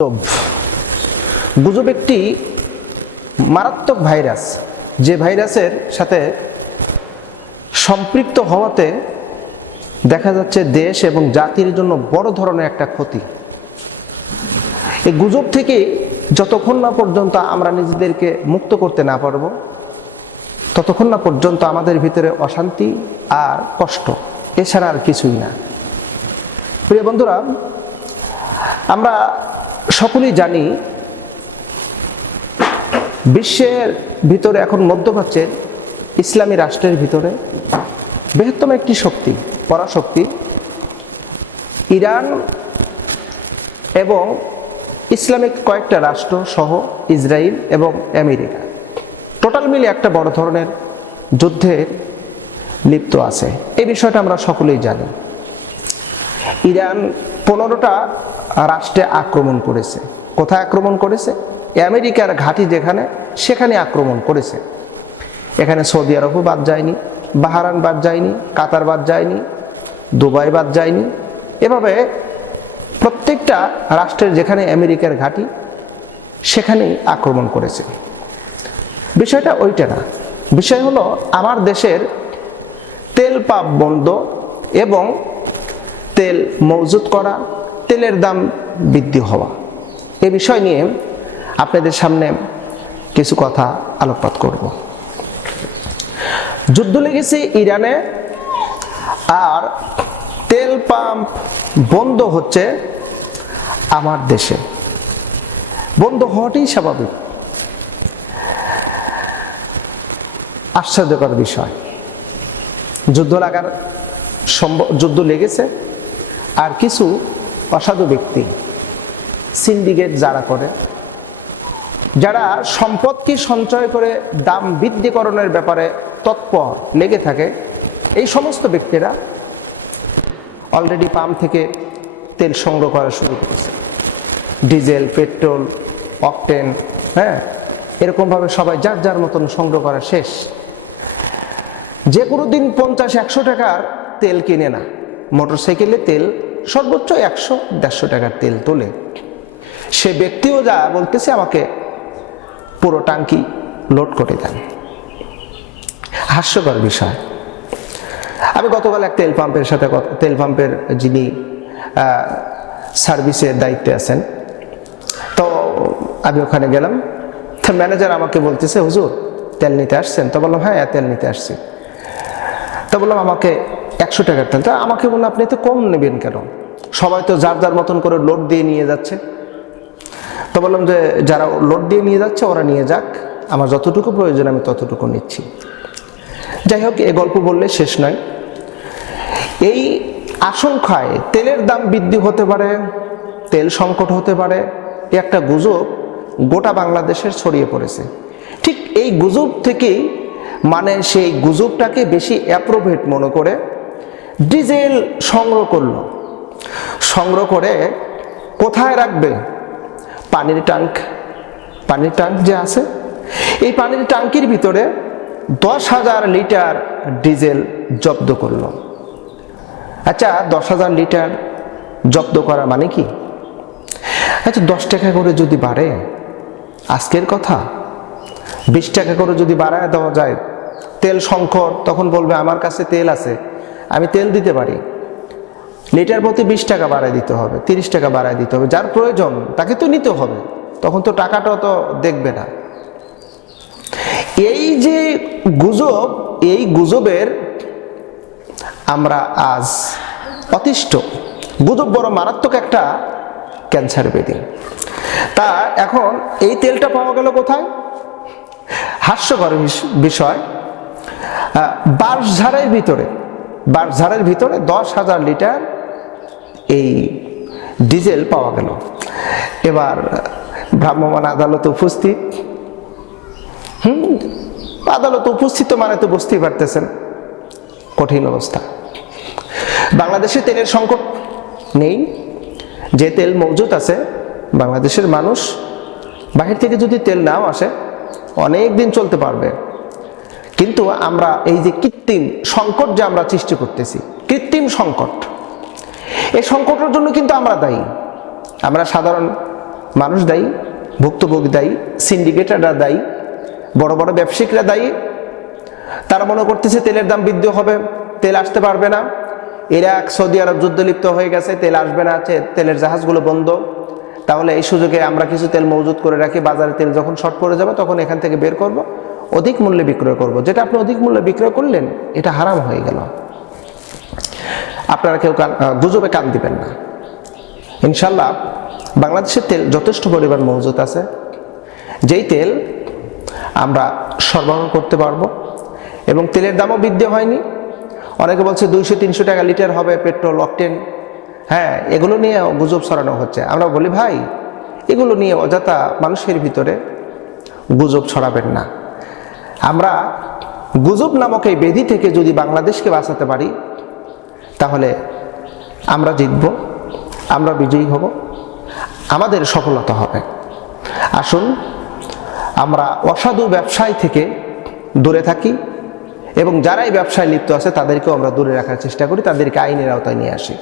গুজব গুজব একটি মারাত্মক ভাইরাস, যে ভাইরাসের সাথে সম্পৃক্ত হওয়াতে দেখা যাচ্ছে দেশ এবং জাতির জন্য বড় ধরনের একটা ক্ষতি। এই গুজব থেকে যতক্ষণ না পর্যন্ত আমরা নিজেদেরকে মুক্ত করতে না পারব, ততক্ষণ না পর্যন্ত আমাদের ভিতরে অশান্তি আর কষ্ট, এছাড়া আর কিছুই না। প্রিয় বন্ধুরা, আমরা সকলেই জানি বিশ্বের ভিতরে এখন মধ্যপ্রাচ্যের ইসলামী রাষ্ট্রের ভিতরে বৃহত্তম একটি শক্তি, পরাশক্তি ইরান এবং ইসলামিক কয়েকটা রাষ্ট্র সহ ইসরায়েল এবং আমেরিকা টোটাল মিলে একটা বড় ধরনের যুদ্ধে লিপ্ত আছে। এই বিষয়টা আমরা সকলেই জানি। ইরান 15টা রাষ্ট্রে আক্রমণ করেছে। কোথায় আক্রমণ করেছে? আমেরিকার ঘাঁটি যেখানে, সেখানে আক্রমণ করেছে। এখানে সৌদি আরবও বাদ যায়নি, বাহরাইন বাদ যায়নি, কাতার বাদ যায়নি, দুবাই বাদ যায়নি। এভাবে প্রত্যেকটা রাষ্ট্রের যেখানে আমেরিকার ঘাঁটি, সেখানেই আক্রমণ করেছে। বিষয়টা ওইটা না, বিষয় হলো আমার দেশের তেল পাম্প বন্ধ এবং তেল মজুত করা, তেলের দাম বৃদ্ধি হওয়া, এ বিষয় নিয়ে আপনাদের সামনে কিছু কথা আলোকপাত করব। যুদ্ধ লেগেছে ইরানে, আর তেল পাম্প বন্ধ হচ্ছে আমার দেশে। বন্ধ হওয়াটাই স্বাভাবিক। আশ্চর্যকর বিষয়, যুদ্ধ লেগেছে, আর কিছু অসাধু ব্যক্তি, সিন্ডিকেট যারা করে, যারা সম্পদকে সঞ্চয় করে দাম বৃদ্ধিকরণের ব্যাপারে তৎপর লেগে থাকে, এই সমস্ত ব্যক্তিরা অলরেডি পাম্প থেকে তেল সংগ্রহ করা শুরু করেছে। ডিজেল, পেট্রোল, অকটেন, এরকমভাবে সবাই যার যার মতন সংগ্রহ করা শেষ। যে কোনো দিন 50-100 টাকার তেল কিনে না, মোটরসাইকেলে তেল সর্বোচ্চ 100-150 টাকার তেল তোলে। সে ব্যক্তিও যা বলতেছে, আমাকে পুরো ট্যাঙ্কি লোড করে দেন। হাস্যকর বিষয়। আমি গতকাল এক তেল পাম্পের যিনি সার্ভিসের দায়িত্বে আছেন, তো আমি ওখানে গেলাম। তো ম্যানেজার আমাকে বলতেছে, হুজুর তেল নিতে আসছেন? তো বললাম, হ্যাঁ তেল নিতে আসছি। তো বললাম, আমাকে 100 টাকার তেল। তা আমাকে বললাম, আপনি তো কম নেবেন কেন? সবাই তো যার যার মতন করে লোড দিয়ে নিয়ে যাচ্ছে। তো বললাম যে যারা লোড দিয়ে নিয়ে যাচ্ছে ওরা নিয়ে যাক, আমার যতটুকু প্রয়োজন আমি ততটুকু নিচ্ছি। যাই হোক, এ গল্প বললে শেষ নয়। এই আশঙ্কায় তেলের দাম বৃদ্ধি হতে পারে, তেল সংকট হতে পারে, একটা গুজব গোটা বাংলাদেশের ছড়িয়ে পড়েছে। ঠিক এই গুজব থেকেই, মানে সেই গুজবটাকে বেশি অ্যাপ্রোভেট মনে করে ডিজেল সংগ্রহ করলো। সংগ্রহ করে কোথায় রাখবে? পানির ট্যাঙ্ক যে আছে, এই পানির ট্যাঙ্কির ভিতরে 10,000 লিটার ডিজেল জব্দ করলো। আচ্ছা, 10,000 লিটার জব্দ করা মানে কি? আচ্ছা, 10 টাকা করে যদি বাড়ে, আজকের কথা 20 টাকা করে যদি বাড়ায় দেওয়া যায়, তেল সংকট, তখন বলবে আমার কাছে তেল আছে, আমি তেল দিতে পারি। লিটার প্রতি 20 টাকা বাড়ায় দিতে হবে, 30 টাকা বাড়ায় দিতে হবে। যার প্রয়োজন তাকে তো নিতে হবে, তখন তো টাকাটাও তো দেখবে না। এই যে গুজব, এই গুজবের আমরা আজ অতিষ্ঠ। গুজব বড় মারাত্মক একটা ক্যান্সার ব্যাধি। তা এখন এই তেলটা পাওয়া গেল কোথায়? হাস্যকর বিষয়, বাঁশঝাড়ের ভিতরে 10,000 লিটার এই ডিজেল পাওয়া গেল। এবার ভ্রাম্যমাণ আদালতে উপস্থিত, আদালতে উপস্থিত মানে তো বুঝতেই পারতেছেন কঠিন অবস্থা। বাংলাদেশে তেলের সংকট নেই, যে তেল মজুদ আছে, বাংলাদেশের মানুষ বাহির থেকে যদি তেল নাও আসে অনেক দিন চলতে পারবে। কিন্তু আমরা এই যে কৃত্রিম সংকট যে আমরা সৃষ্টি করতেছি, কৃত্রিম সংকট, এই সংকটের জন্য কিন্তু আমরা দায়ী। আমরা সাধারণ মানুষ দায়ী, ভুক্তভোগী দায়ী, সিন্ডিকেটাররা দায়ী, বড় বড় ব্যবসায়িকরা দায়ী। তারা মনে করতেছে তেলের দাম বৃদ্ধি হবে, তেল আসতে পারবে না, ইরাক সৌদি আরব যুদ্ধ লিপ্ত হয়ে গেছে, তেল আসবে না, তেলের জাহাজগুলো বন্ধ, তাহলে এই সুযোগে আমরা কিছু তেল মজুত করে রাখি, বাজারে তেল যখন শর্ট পড়ে যাবে তখন এখান থেকে বের করব, অধিক মূল্যে বিক্রয় করব। যেটা আপনি অধিক মূল্যে বিক্রয় করলেন এটা হারাম হয়ে গেল। আপনারা কেউ গুজবে কান দিবেন না। ইনশাল্লাহ বাংলাদেশের তেল যথেষ্ট পরিমাণ মজুত আছে, যেই তেল আমরা সরবরাহ করতে পারবো, এবং তেলের দামও বৃদ্ধি হয়নি। অনেকে বলছে 200-300 টাকা লিটার হবে পেট্রোল, অকটেন, হ্যাঁ এগুলো নিয়ে গুজব ছড়ানো হচ্ছে। আমরা বলি ভাই এগুলো নিয়ে অযথা মানুষের ভিতরে গুজব ছড়াবেন না। আমরা গুজব নামক এই ব্যাধি থেকে যদি বাংলাদেশকে বাঁচাতে পারি তাহলে আমরা জিতব, আমরা বিজয়ী হব, আমাদের সফলতা হবে। আসুন আমরা অসাধু ব্যবসায় থেকে দূরে থাকি এবং যারা এই ব্যবসায় লিপ্ত আছে তাদেরকেও আমরা দূরে রাখার চেষ্টা করি, তাদেরকে আইনের আওতায় নিয়ে আসি।